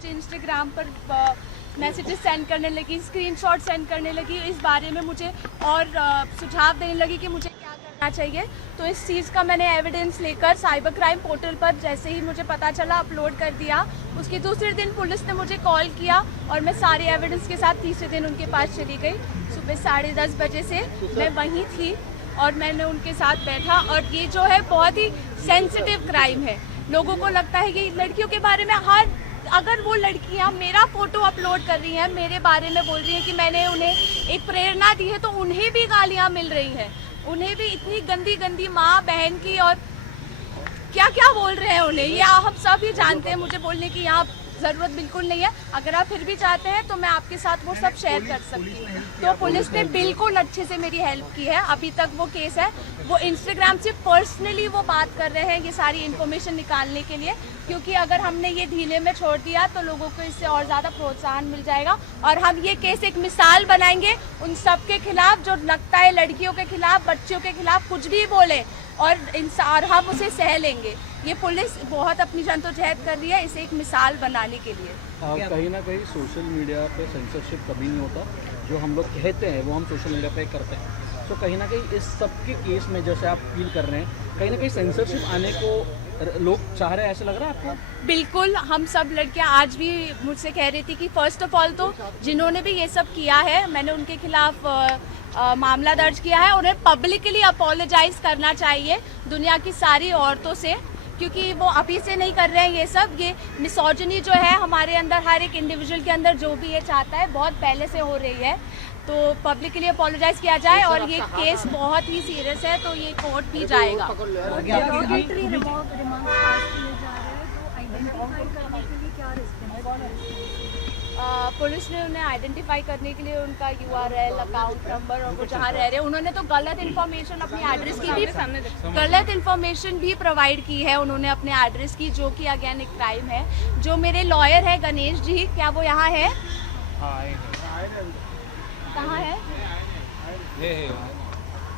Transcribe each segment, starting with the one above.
मुझे इंस्टाग्राम पर messages send करने लगी, स्क्रीनशॉट सेंड करने लगी, इस बारे में मुझे और सुझाव देने लगी कि मुझे क्या करना चाहिए। तो इस चीज़ का मैंने एविडेंस लेकर साइबर क्राइम पोर्टल पर जैसे ही मुझे पता चला अपलोड कर दिया। उसके दूसरे दिन पुलिस ने मुझे कॉल किया और मैं सारे एविडेंस के साथ तीसरे दिन उनके पास चली गई। सुबह 10:30 बजे से मैं वहीं थी और मैंने उनके साथ बैठा। और ये जो है बहुत ही सेंसिटिव क्राइम है। लोगों को लगता है कि लड़कियों के बारे में अगर वो लड़कियां मेरा फोटो अपलोड कर रही हैं, मेरे बारे में बोल रही हैं कि मैंने उन्हें एक प्रेरणा दी है, तो उन्हें भी गालियां मिल रही हैं। उन्हें भी इतनी गंदी गंदी माँ बहन की और क्या क्या बोल रहे हैं उन्हें, ये हम सब ही जानते हैं। मुझे बोलने की यहाँ ज़रूरत बिल्कुल नहीं है। अगर आप फिर भी चाहते हैं तो मैं आपके साथ वो सब शेयर कर सकती हूँ। तो पुलिस ने बिल्कुल अच्छे से मेरी हेल्प की है। अभी तक वो केस है, वो इंस्टाग्राम से पर्सनली वो बात कर रहे हैं ये सारी इन्फॉर्मेशन निकालने के लिए, क्योंकि अगर हमने ये ढीले में छोड़ दिया तो लोगों को इससे और ज़्यादा प्रोत्साहन मिल जाएगा। और हम ये केस एक मिसाल बनाएंगे उन सब के खिलाफ जो लगता है लड़कियों के खिलाफ, बच्चियों के खिलाफ कुछ भी बोले, और हम उसे सह लेंगे। ये पुलिस बहुत अपनी जद्दोजहद कर रही है इसे एक मिसाल बनाने के लिए। कहीं ना कहीं सोशल मीडिया पे सेंसरशिप कभी नहीं होता। जो हम लोग कहते हैं वो हम सोशल मीडिया पे करते हैं। तो कहीं ना कहीं इस सब के केस में जैसे आप फील कर रहे हैं, कहीं ना कहीं सेंसरशिप आने को लोग चाह रहे हैं, ऐसा लग रहा है आपको? बिल्कुल। हम सब लड़कियां आज भी मुझसे कह रही थी कि फर्स्ट ऑफ ऑल तो जिन्होंने भी ये सब किया है, मैंने उनके खिलाफ मामला दर्ज किया है। उन्हें पब्लिकली अपोलोजाइज करना चाहिए दुनिया की सारी औरतों से, क्योंकि वो अभी से नहीं कर रहे हैं ये सब। ये मिसोजिनी जो है हमारे अंदर, हर एक इंडिविजुअल के अंदर जो भी ये चाहता है, बहुत पहले से हो रही है। तो पब्लिकली अपोलोजाइज किया जाए और ये केस बहुत ही सीरियस है तो ये कोर्ट भी जाएगा। पुलिस ने उन्हें आइडेंटिफाई करने के लिए उनका URL, अकाउंट नंबर और वो जहाँ रह रहे हैं, उन्होंने तो गलत इन्फॉर्मेशन अपनी एड्रेस की भी गलत इन्फॉर्मेशन भी प्रोवाइड की है उन्होंने अपने एड्रेस की, जो कि अगेन एक क्राइम है। जो मेरे लॉयर है गणेश जी, क्या वो यहाँ है? कहाँ है?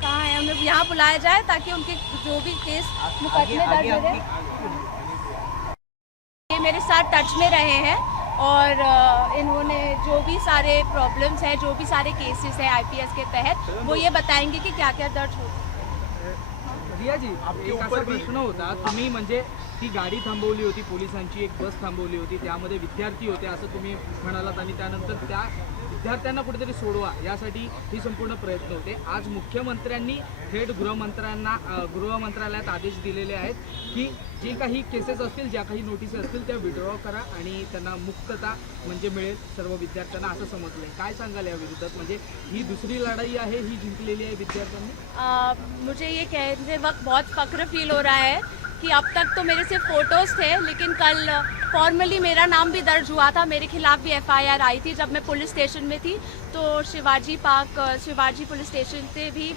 कहाँ है? हमें यहाँ बुलाया जाए ताकि उनके जो भी केस मुकदमे दर्ज हो रहे, ये मेरे साथ टच में रहे हैं और इन्होंने जो भी सारे प्रॉब्लम्स हैं, जो भी सारे केसेस हैं IPS के तहत, वो ये बताएंगे कि क्या क्या दर्ज हो। रिया जी, एक असा प्रश्न होता, तुम्ही म्हणजे ती गाडी थांबवली होती पोलिसांची, एक बस थांबवली होती, त्यामध्ये विद्यार्थी होते असं तुम्ही म्हणालात आणि त्यानंतर त्या विद्यार्थ्यांना कुठेतरी सोडवा यासाठी ही संपूर्ण प्रयत्न होते। आज मुख्यमंत्र्यांनी थेट गृहमंत्रालयात आदेश दिलेले आहेत की जे काही केसेस असतील, ज्या काही नोटीस असतील त्या विड्रॉ करा आणि त्यांना मुक्तता म्हणजे मिळेल सर्व विद्यार्थ्यांना, असं समजलंय। काय सांगाल या विरोधात? म्हणजे ही दुसरी लढाई आहे, ही जिंकलेली आहे विद्यार्थ्यांनी? मुझे ये कहते वक्त बहुत फख्र फील हो रहा है कि अब तक तो मेरे सिर्फ फोटोज़ थे, लेकिन कल फॉर्मली मेरा नाम भी दर्ज हुआ था। मेरे खिलाफ भी FIR आई थी जब मैं पुलिस स्टेशन में थी। तो शिवाजी पुलिस स्टेशन से भी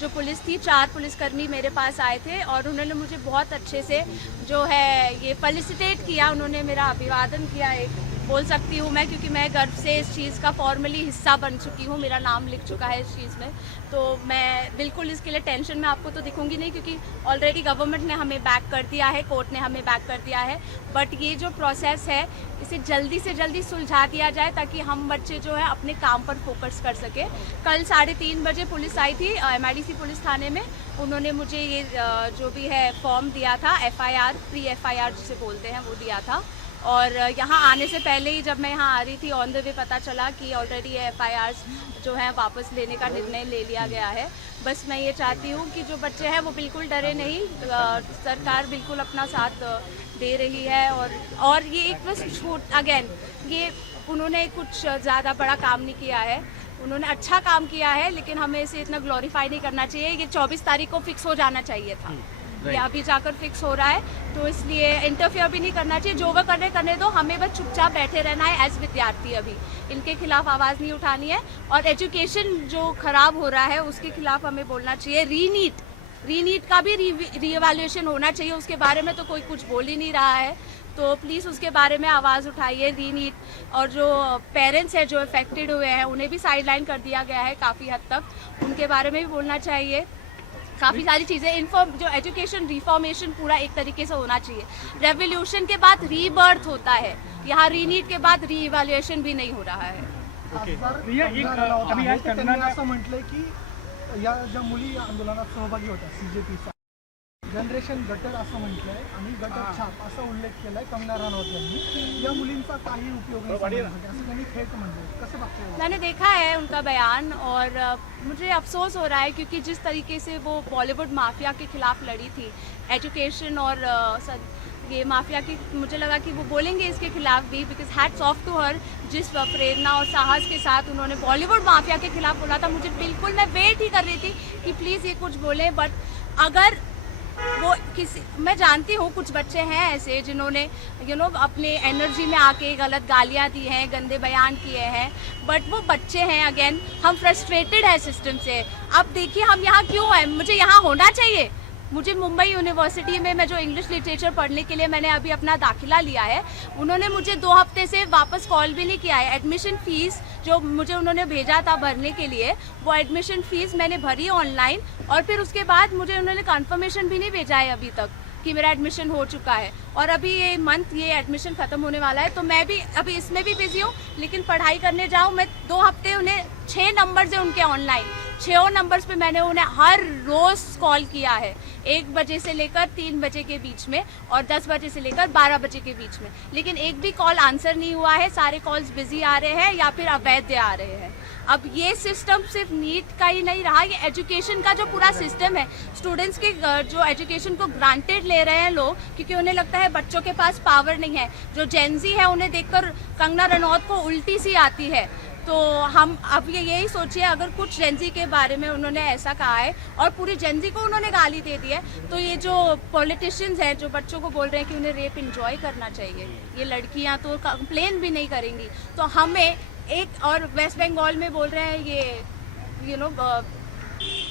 जो पुलिस थी, 4 पुलिसकर्मी मेरे पास आए थे और उन्होंने मुझे बहुत अच्छे से जो है ये फेलिसिटेट किया। उन्होंने मेरा अभिवादन किया, एक बोल सकती हूँ मैं, क्योंकि मैं गर्व से इस चीज़ का फॉर्मली हिस्सा बन चुकी हूँ, मेरा नाम लिख चुका है इस चीज़ में। तो मैं बिल्कुल इसके लिए टेंशन में आपको तो दिखूंगी नहीं, क्योंकि ऑलरेडी गवर्नमेंट ने हमें बैक कर दिया है, कोर्ट ने हमें बैक कर दिया है। बट ये जो प्रोसेस है इसे जल्दी से जल्दी सुलझा दिया जाए ताकि हम बच्चे जो है अपने काम पर फोकस कर सके। कल 3:30 बजे पुलिस आई थी MIDC पुलिस थाने में। उन्होंने मुझे ये जो भी है फॉर्म दिया था, FIR, प्री FIR जिसे बोलते हैं, वो दिया था। और यहाँ आने से पहले ही जब मैं यहाँ आ रही थी ऑन द वे पता चला कि ऑलरेडी ये FIRs जो हैं वापस लेने का निर्णय ले लिया गया है। बस मैं ये चाहती हूँ कि जो बच्चे हैं वो बिल्कुल डरे नहीं, सरकार बिल्कुल अपना साथ दे रही है। और ये एक बस छूट, अगेन ये उन्होंने कुछ ज़्यादा बड़ा काम नहीं किया है, उन्होंने अच्छा काम किया है, लेकिन हमें इसे इतना ग्लोरीफाई नहीं करना चाहिए। ये 24 तारीख को फिक्स हो जाना चाहिए था, ये अभी जाकर फिक्स हो रहा है, तो इसलिए इंटरफेयर भी नहीं करना चाहिए। जो वो करने दो, हमें बस चुपचाप बैठे रहना है एज विद्यार्थी। अभी इनके खिलाफ आवाज़ नहीं उठानी है। और एजुकेशन जो खराब हो रहा है उसके खिलाफ हमें बोलना चाहिए। रीनीट का भी रीएवैल्यूएशन होना चाहिए, उसके बारे में तो कोई कुछ बोल ही नहीं रहा है। तो प्लीज़ उसके बारे में आवाज़ उठाइए। रीनीट और जो पेरेंट्स हैं जो अफेक्टेड हुए हैं उन्हें भी साइडलाइन कर दिया गया है काफ़ी हद तक, उनके बारे में भी बोलना चाहिए। काफ़ी सारी चीज़ें जो एजुकेशन रिफॉर्मेशन पूरा एक तरीके से होना चाहिए। रेवोल्यूशन के बाद रीबर्थ होता है, यहाँ रीनीट के बाद री इवैल्यूएशन भी नहीं हो रहा है। प्रिया, अभी आज त्यांनी असं म्हटलंय की या ज्या मुली आंदोलनात सहभागी होत्या CJPचा जनरेशन गटर असं म्हटलंय आणि गटर छाप असा उल्लेख केलाय कंगना रनौत यांनी, या मुलींचा काही उपयोग नाही समाजासाठी असं त्यांनी थेट म्हटलंय, कसं बघताय? मैंने देखा है उनका बयान और मुझे अफसोस हो रहा है क्योंकि जिस तरीके से वो बॉलीवुड माफिया के खिलाफ लड़ी थी, एजुकेशन और ये माफिया की, मुझे लगा कि वो बोलेंगे इसके खिलाफ भी, because hats off to her, जिस प्रेरणा और साहस के साथ उन्होंने बॉलीवुड माफिया के खिलाफ बोला था। मुझे बिल्कुल, मैं वेट ही कर रही थी कि प्लीज़ ये कुछ बोलें, बट अगर वो किसी, मैं जानती हूँ कुछ बच्चे हैं ऐसे जिन्होंने अपने एनर्जी में आके गलत गालियाँ दी हैं, गंदे बयान किए हैं, बट वो बच्चे हैं। अगेन हम फ्रस्ट्रेटेड हैं सिस्टम से। अब देखिए हम यहाँ क्यों हैं, मुझे यहाँ होना चाहिए। मुझे मुंबई यूनिवर्सिटी में, मैं जो इंग्लिश लिटरेचर पढ़ने के लिए मैंने अभी अपना दाखिला लिया है, उन्होंने मुझे 2 हफ्ते से वापस कॉल भी नहीं किया है। एडमिशन फ़ीस जो मुझे उन्होंने भेजा था भरने के लिए, वो एडमिशन फ़ीस मैंने भरी ऑनलाइन, और फिर उसके बाद मुझे उन्होंने कंफर्मेशन भी नहीं भेजा है अभी तक कि मेरा एडमिशन हो चुका है। और अभी ये मंथ, ये एडमिशन ख़त्म होने वाला है, तो मैं भी अभी इसमें भी बिजी हूँ, लेकिन पढ़ाई करने जाऊँ मैं 2 हफ्ते, उन्हें 6 नंबर्स हैं उनके ऑनलाइन, 6 नंबर्स पे मैंने उन्हें हर रोज़ कॉल किया है, 1 बजे से लेकर 3 बजे के बीच में और 10 बजे से लेकर 12 बजे के बीच में, लेकिन एक भी कॉल आंसर नहीं हुआ है। सारे कॉल्स बिजी आ रहे हैं या फिर अवैध आ रहे हैं। अब ये सिस्टम सिर्फ नीट का ही नहीं रहा, ये एजुकेशन का जो पूरा सिस्टम है, स्टूडेंट्स के जो एजुकेशन को ग्रांटेड ले रहे हैं लोग, क्योंकि उन्हें लगता है बच्चों के पास पावर नहीं है। जो जेनजी है उन्हें देखकर कंगना रनौत को उल्टी सी आती है। तो हम अब ये यही सोचिए, अगर कुछ जेनजी के बारे में उन्होंने ऐसा कहा है और पूरी जेनजी को उन्होंने गाली दे दी है, तो ये जो पॉलिटिशियंस हैं जो बच्चों को बोल रहे हैं कि उन्हें रेप एंजॉय करना चाहिए, ये लड़कियां तो कंप्लेन भी नहीं करेंगी, तो हमें एक, और वेस्ट बंगाल में बोल रहे हैं ये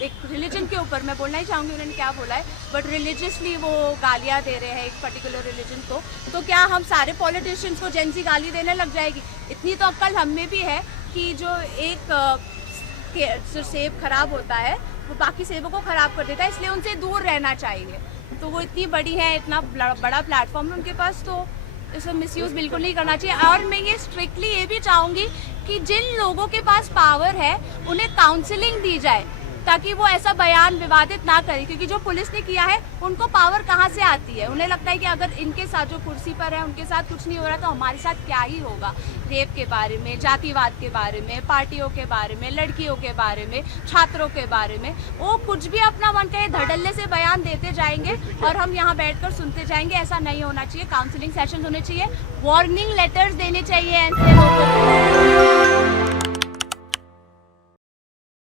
एक रिलीजन के ऊपर, मैं बोलना ही चाहूँगी उन्होंने क्या बोला है, बट रिलीजियसली वो गालियाँ दे रहे हैं एक पर्टिकुलर रिलीजन को। तो क्या हम सारे पॉलिटिशियंस को जेनजी गाली देने लग जाएगी? इतनी तो अक्ल हम में भी है कि जो एक जो सेब खराब होता है वो बाकी सेबों को खराब कर देता है, इसलिए उनसे दूर रहना चाहिए। तो वो इतनी बड़ी है, इतना बड़ा प्लेटफॉर्म है उनके पास, तो इसका मिसयूज़ बिल्कुल नहीं करना चाहिए। और मैं ये स्ट्रिक्टली ये भी चाहूँगी कि जिन लोगों के पास पावर है उन्हें काउंसलिंग दी जाए, ताकि वो ऐसा बयान विवादित ना करें, क्योंकि जो पुलिस ने किया है उनको पावर कहाँ से आती है? उन्हें लगता है कि अगर इनके साथ जो कुर्सी पर है उनके साथ कुछ नहीं हो रहा तो हमारे साथ क्या ही होगा। रेप के बारे में, जातिवाद के बारे में, पार्टियों के बारे में, लड़कियों के बारे में, छात्रों के बारे में, वो कुछ भी अपना मन कहे धड़ल्ले से बयान देते जाएंगे और हम यहाँ बैठकर सुनते जाएंगे। ऐसा नहीं होना चाहिए। काउंसलिंग सेशन होने चाहिए, वार्निंग लेटर्स देने चाहिए ऐसे लोगों को।